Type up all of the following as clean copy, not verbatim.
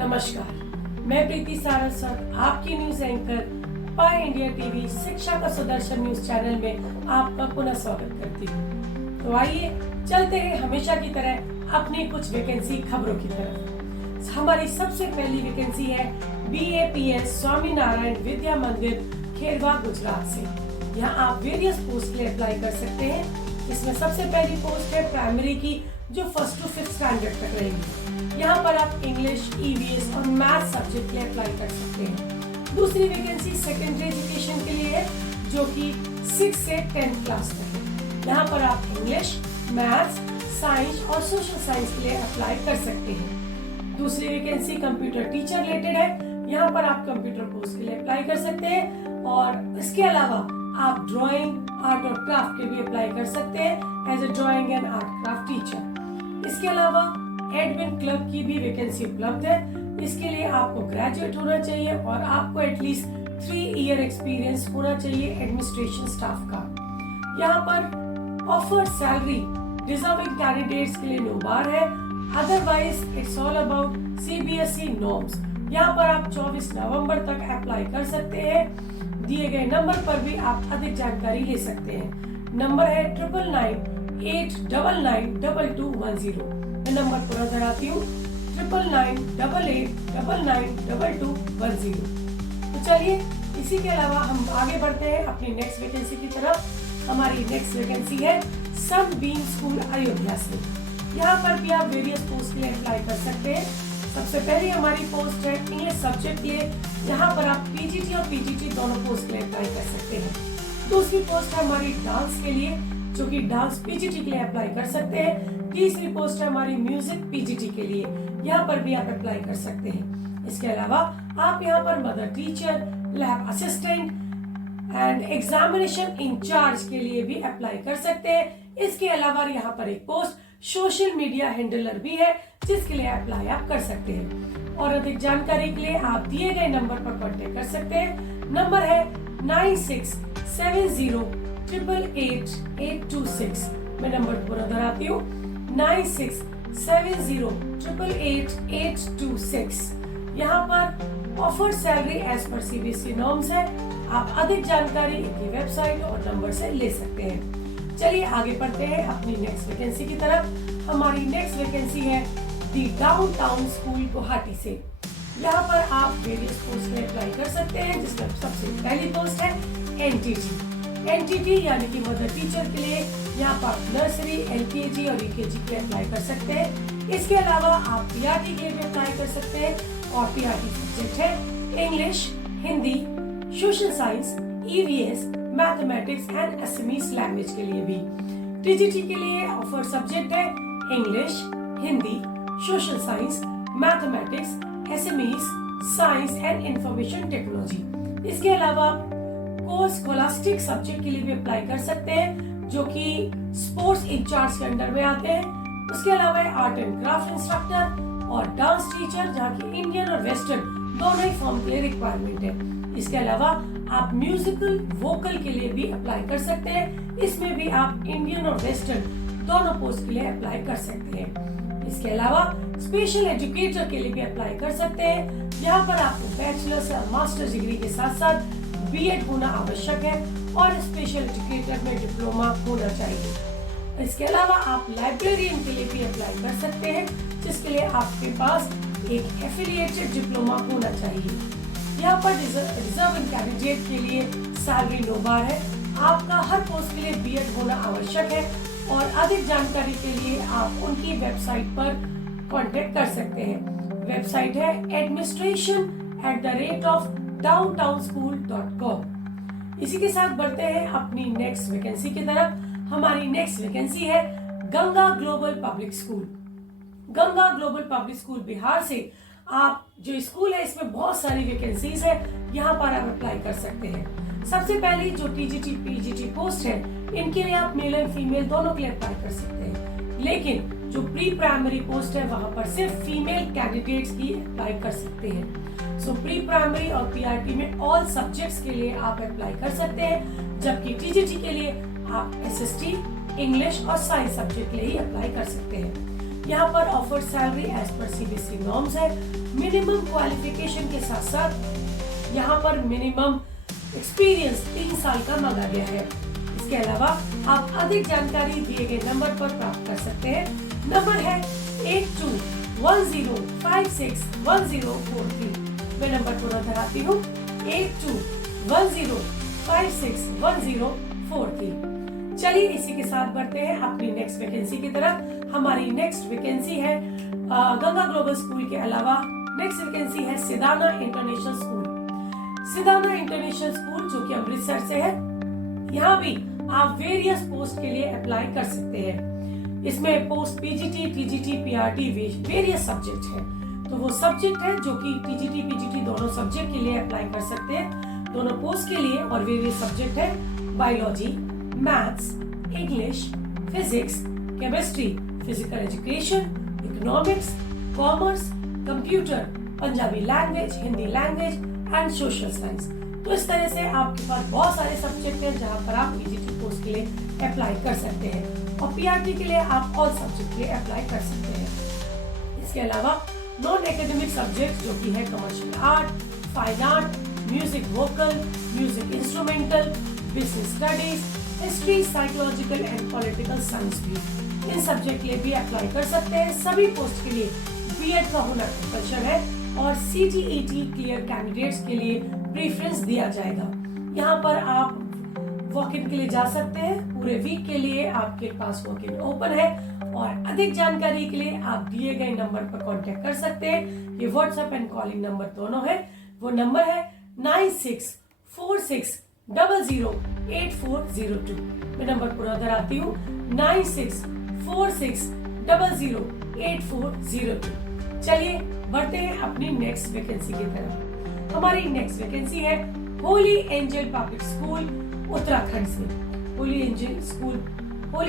नमस्कार, मैं प्रीति सारस्वत आपकी न्यूज एंकर पाई इंडिया टीवी शिक्षा का सुदर्शन न्यूज चैनल में आपका पुनः स्वागत करती हूँ। तो आइए चलते हैं हमेशा की तरह अपनी कुछ वैकेंसी खबरों की तरफ। हमारी सबसे पहली वैकेंसी है BAPS स्वामीनारायण विद्या मंदिर खेरवा गुजरात से। यहाँ आप वेरियस पोस्ट के लिए अप्लाई कर सकते हैं। इसमें सबसे पहली पोस्ट है प्राइमरी की, जो 1st to 5th स्टैंडर्ड तक रहेगी। यहाँ पर आप इंग्लिश, EVS और मैथ सब्जेक्ट के लिए अप्लाई कर सकते हैं। दूसरी वैकेंसी सेकेंडरी एजुकेशन के लिए है, जो कि 6 से 10th क्लास तक है। यहाँ पर आप इंग्लिश, मैथ्स, साइंस और सोशल साइंस के लिए अप्लाई कर सकते हैं। दूसरी वैकेंसी कंप्यूटर टीचर रिलेटेड है। यहाँ पर आप कंप्यूटर कोर्स के लिए अप्लाई कर सकते हैं और इसके अलावा आप ड्राइंग, आर्ट और क्राफ्ट के भी अप्लाई कर सकते हैं as a drawing and art craft teacher. इसके अलावा एडमिन क्लब की भी वैकेंसी उपलब्ध है। इसके लिए आपको ग्रेजुएट होना चाहिए और आपको एटलीस्ट 3 ईयर एक्सपीरियंस होना चाहिए एडमिनिस्ट्रेशन स्टाफ का। यहाँ पर ऑफर सैलरी डिजर्विंग कैंडिडेट्स के लिए 9 बार है, otherwise it's all about CBSE norms. यहाँ पर आप 24 नवंबर तक अप्लाई कर सकते हैं। दिए गए नंबर पर भी आप अधिक जानकारी ले सकते हैं। नंबर है 9998992210। मैं नंबर पूरा दोहराती हूँ, 998889992210। तो चलिए इसी के अलावा हम आगे बढ़ते हैं अपनी नेक्स्ट वैकेंसी की तरफ। हमारी नेक्स्ट वैकेंसी है सनबीम स्कूल अयोध्या से। यहाँ पर भी आप वेरियस पोस्ट के लिए अप्लाई कर सकते हैं। सबसे पहले हमारी पोस्ट है इंग्लिश सब्जेक्ट के लिए। यहाँ पर आप PGT और PGT दोनों पोस्ट के लिए अप्लाई कर सकते हैं। दूसरी पोस्ट है हमारी डांस के लिए, जो कि डांस PGT के लिए अप्लाई कर सकते हैं। तीसरी पोस्ट है हमारी म्यूजिक PGT के लिए। यहाँ पर भी आप अप्लाई कर सकते हैं। इसके अलावा आप यहाँ पर mother teacher, lab assistant and examination incharge के लिए भी अप्लाई कर सकते हैं। इसके अलावा यहाँ पर एक पोस्ट सोशल मीडिया हैंडलर भी है, जिसके लिए अप्लाई आप कर सकते हैं। और अधिक जानकारी के लिए आप दिए गए नंबर पर कांटेक्ट कर सकते हैं। नंबर है 9670888826। मैं नंबर पूरा दोहराती हूँ, 9670888826। यहाँ पर offer salary as per CBSE norms है। आप अधिक जानकारी इनकी वेबसाइट और नंबर से ले सकते हैं। चलिए आगे बढ़ते हैं अपनी नेक्स्ट वैकेंसी की तरफ। हमारी नेक्स्ट वैकेंसी है दी डाउनटाउन स्कूल गुवाहाटी से। यहाँ पर आप वेरियस पोस्ट में अप्लाई कर सकते हैं, जिसमें सबसे पहली पोस्ट है NTT यानी कि मदर टीचर के लिए। यहाँ पर नर्सरी, LKG और UKG के लिए अप्लाई कर सकते हैं। इसके अलावा आप PRT के लिए भी अप्लाई कर सकते हैं और PRT सब्जेक्ट है English, Hindi, social science, EVS, mathematics and Assamese language के लिए भी। TGT के लिए ऑफर सब्जेक्ट है English, Hindi, social science, mathematics, Assamese, science and information technology. इसके अलावा कोर्स स्कॉलास्टिक सब्जेक्ट के लिए भी अप्लाई कर सकते हैं, जो कि स्पोर्ट्स इंचार्ज के अंडर में आते हैं। उसके अलावा आर्ट एंड क्राफ्ट इंस्ट्रक्टर और डांस टीचर, जहाँ की इंडियन और वेस्टर्न दोनों ही फॉर्म के लिए रिक्वायरमेंट है। इसके अलावा आप म्यूजिकल वोकल के लिए भी अप्लाई कर सकते हैं। इसमें भी आप इंडियन और वेस्टर्न दोनों पोस्ट के लिए अप्लाई कर सकते हैं। इसके अलावा स्पेशल एजुकेटर के लिए भी अप्लाई कर सकते हैं। यहाँ पर आपको बैचलर्स या मास्टर्स डिग्री के साथ साथ B.Ed होना आवश्यक है और स्पेशल एजुकेटर में डिप्लोमा होना चाहिए। इसके अलावा आप लाइब्रेरियन के लिए भी अप्लाई कर सकते हैं, जिसके लिए आपके पास एक एफिलिएटेड डिप्लोमा होना चाहिए। यहाँ पर रिजर्विंग कैंडिडेट के लिए सैलरी 9 बार है। आपका हर पोस्ट के लिए B.Ed होना आवश्यक है और अधिक जानकारी के लिए आप उनकी वेबसाइट पर कांटेक्ट कर सकते हैं। वेबसाइट है administration@downtown.school.com। इसी के साथ बढ़ते हैं अपनी नेक्स्ट वैकेंसी की तरफ। हमारी नेक्स्ट वैकेंसी है Ganga global public school. Ganga global public school Bihar से आप जो स्कूल है, इसमें बहुत सारी वैकेंसीज है। यहाँ पर आप अप्लाई कर सकते हैं। सबसे पहली जो TGT PGT पोस्ट है, इनके लिए आप मेल एंड फीमेल दोनों के लिए अप्लाई कर सकते हैं। लेकिन जो प्री प्राइमरी पोस्ट है, वहाँ पर सिर्फ फीमेल कैंडिडेट्स ही अप्लाई कर सकते हैं। सो प्री प्राइमरी और PRT में ऑल सब्जेक्ट्स के लिए आप अप्लाई कर सकते हैं, जबकि TGT के लिए आप SST, इंग्लिश और साइंस सब्जेक्ट के लिए ही अप्लाई कर सकते हैं। यहाँ पर offer salary as per CBSE norms है। मिनिमम क्वालिफिकेशन के साथ साथ यहाँ पर मिनिमम एक्सपीरियंस 3 साल का मांगा गया है। इसके अलावा आप अधिक जानकारी दिए गए नंबर पर प्राप्त कर सकते हैं। नंबर है 8210561043। मैं नंबर पुनः दोहराती हूँ 8210561043। चलिए इसी के साथ बढ़ते हैं अपनी नेक्स्ट वैकेंसी की तरफ। हमारी नेक्स्ट वैकेंसी है गंगा ग्लोबल स्कूल के अलावा नेक्स्ट वैकेंसी है Sidana international school. Sidana international school जो कि अमृतसर से है। यहाँ भी आप वेरियस पोस्ट के लिए अप्लाई कर सकते हैं। इसमें post PGT, TGT, PRT various subject है। तो वो सब्जेक्ट है जो कि टीजीटी, पीजीटी दोनों सब्जेक्ट के लिए अप्लाई कर सकते हैं, दोनों पोस्ट के लिए। और वेरियस सब्जेक्ट है biology, maths, English, physics, chemistry, physical education, economics, commerce, computer, Punjabi language, Hindi language and social science. तो इस तरह से आपके पास बहुत सारे सब्जेक्ट हैं जहां पर आप पीजीटी पोस्ट के लिए अप्लाई कर सकते हैं। और पीआरटी के लिए आप ऑल सब्जेक्ट के लिए अप्लाई कर सकते हैं। इसके अलावा नॉन एकेडमिक सब्जेक्ट जो कि है commercial art, fine art, music vocal, music instrumental, business studies, history, psychological and political science भी, इन सब्जेक्ट के लिए भी अप्लाई कर सकते हैं। सभी पोस्ट के लिए बीएड का होना कंपल्सरी है और सीटीईटी क्लियर कैंडिडेट्स के लिए प्रेफरेंस दिया जाएगा। यहाँ पर आप वॉक इन के लिए जा सकते हैं। पूरे वीक के लिए आपके पास वॉक इन ओपन है। और अधिक जानकारी के लिए आप दिए गए नंबर पर कांटेक्ट कर सकते हैं। ये व्हाट्सएप एंड कॉलिंग नंबर दोनों है। वो नंबर है 9646008402। मैं नंबर पूरा दोहराती हूँ 9646008402। चलिए बढ़ते हैं अपनी नेक्स्ट वैकेंसी की तरफ। हमारी नेक्स्ट वैकेंसी है Holy Angel Public School Uttarakhand से। Holy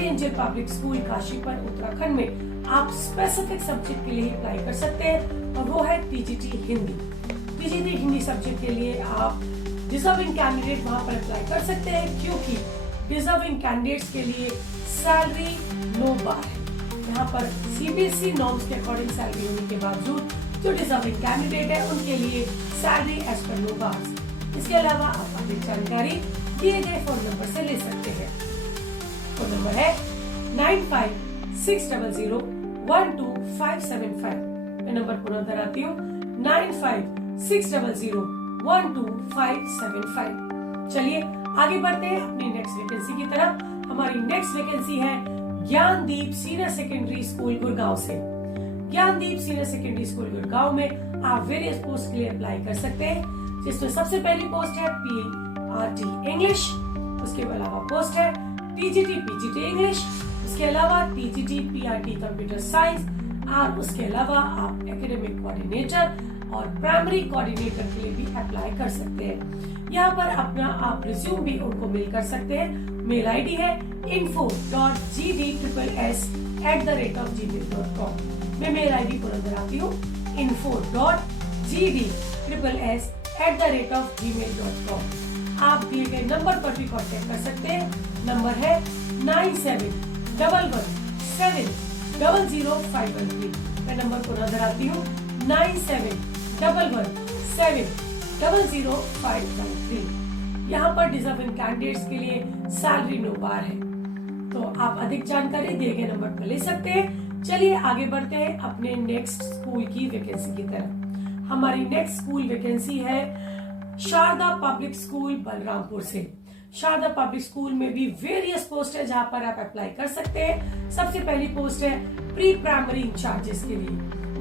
Angel Public School Kashipur Uttarakhand में आप स्पेसिफिक सब्जेक्ट के लिए अप्लाई कर सकते हैं और वो है TGT Hindi. TGT Hindi subject के लिए आप डिजर्विंग कैंडिडेट वहां पर अप्लाई कर सकते हैं, क्योंकि डिजर्विंग कैंडिडेट्स के लिए सैलरी नो बार है। यहाँ पर सीबीएसई नॉर्म्स के अकॉर्डिंग सैलरी होने के बावजूद जो डिजर्विंग कैंडिडेट है उनके लिए सैलरी एज पर नो बार। इसके अलावा आप अधिक जानकारी दिए गए फोन नंबर से ले सकते हैं। फोन नंबर है 9560012575। मैं नंबर पुनः दोहराती हूँ 9560012575। चलिए आगे बढ़ते हैं अपनी नेक्स्ट वैकेंसी की तरफ। हमारी नेक्स्ट वैकेंसी है Gyandeep senior secondary school Gurgaon से। Gyandeep senior secondary school Gurgaon में आप वेरियस पोस्ट के लिए अप्लाई कर सकते हैं, जिसमें सबसे पहली पोस्ट है पीआरटी इंग्लिश। उसके अलावा पोस्ट है टीजीटी पीजीटी इंग्लिश। उसके अलावा टीजीटी पीआरटी कंप्यूटर साइंस। और उसके अलावा आप एकेडमिक कोऑर्डिनेटर और प्राइमरी कोऑर्डिनेटर के लिए भी अप्लाई कर सकते हैं। यहाँ पर अपना आप रिज्यूम भी उनको मेल कर सकते हैं। मेल आईडी है info.gdss@gmail.com। मैं मेल आईडी पुनः दोहराती हूँ info.gd@gmail.com। आप दिए गए नंबर पर भी कांटेक्ट कर सकते हैं। नंबर है 9711700513। मैं नंबर पुनः दोहराती हूँ 9711700513। यहाँ पर डिजर्विंग कैंडिडेट्स के लिए सैलरी नो बार है। तो आप अधिक जानकारी दिए गए नंबर पर ले सकते हैं। चलिए आगे बढ़ते हैं अपने नेक्स्ट स्कूल की वैकेंसी की तरफ। हमारी नेक्स्ट स्कूल वैकेंसी है शारदा पब्लिक स्कूल बलरामपुर से। शारदा पब्लिक स्कूल में भी वेरियस पोस्ट है जहां पर आप अप्लाई कर सकते हैं। सबसे पहली पोस्ट है प्री प्राइमरी इंचार्जेस के लिए।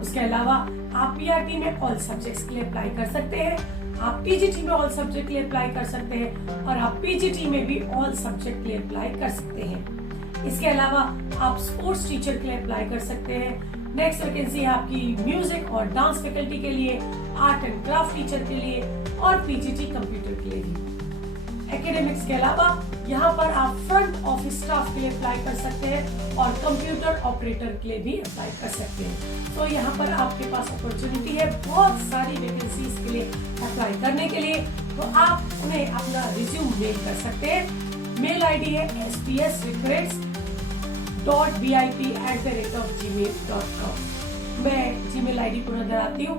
उसके अलावा आप पीआरटी में ऑल सब्जेक्ट्स के लिए अप्लाई कर सकते हैं। आप टीजीटी में ऑल सब्जेक्ट के लिए अप्लाई कर सकते हैं और आप पीजीटी में भी ऑल सब्जेक्ट के लिए अप्लाई कर सकते हैं। इसके अलावा आप स्पोर्ट्स टीचर के लिए अप्लाई कर सकते हैं। नेक्स्ट वैकेंसी है आपकी म्यूजिक और डांस फैकल्टी के लिए, आर्ट एंड क्राफ्ट टीचर के लिए और पीजीटी कंप्यूटर के लिए भी। एकेडमिक्स के अलावा यहाँ पर आप फ्रंट ऑफिस स्टाफ के लिए अप्लाई कर सकते हैं और कंप्यूटर ऑपरेटर के लिए भी अप्लाई कर सकते हैं। तो यहाँ पर आपके पास अपॉर्चुनिटी है बहुत सारी वैकेंसीज के लिए अप्लाई करने के लिए। तो आप उन्हें अपना रिज्यूम मेल कर सकते हैं। मेल आईडी है SPS SPS.vip@gmail.com। मैं जीमेल आईडी पुनः दोहराती हूँ,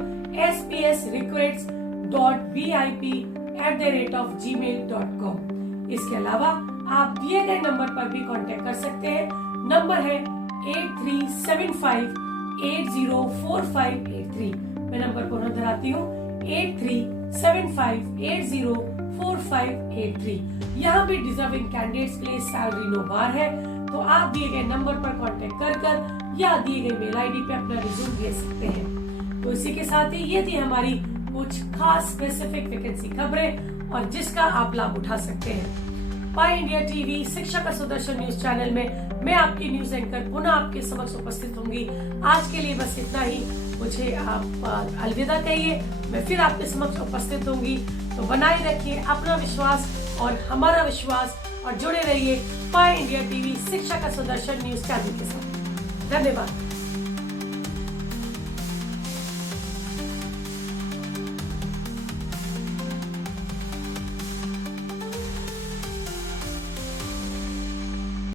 sps.recruits.vip@gmail.com। इसके अलावा आप दिए गए नंबर पर भी कांटेक्ट कर सकते हैं। नंबर है 8375804583। मैं नंबर पुनः दोहराती हूँ, 8375804583। यहाँ भी डिजर्विंग कैंडिडेट्स के लिए सैलरी नो बार है, तो आप दिए गए नंबर पर कांटेक्ट कर या दिए गए मेल आईडी पे अपना रिज्यूम भेज सकते हैं। तो इसी के साथ ही ये थी हमारी कुछ खास स्पेसिफिक वैकेंसी खबरें और जिसका आप लाभ उठा सकते हैं। पाई इंडिया टीवी शिक्षा का सुदर्शन न्यूज चैनल में मैं आपकी न्यूज एंकर पुनः आपके समक्ष उपस्थित होंगी। आज के लिए बस इतना ही, मुझे आप अलविदा कहिए, मैं फिर आपके समक्ष उपस्थित होंगी। तो बनाए रखिए अपना विश्वास और हमारा विश्वास और जुड़े रहिए पाई इंडिया टीवी शिक्षा का सुदर्शन न्यूज चैनल के साथ। धन्यवाद।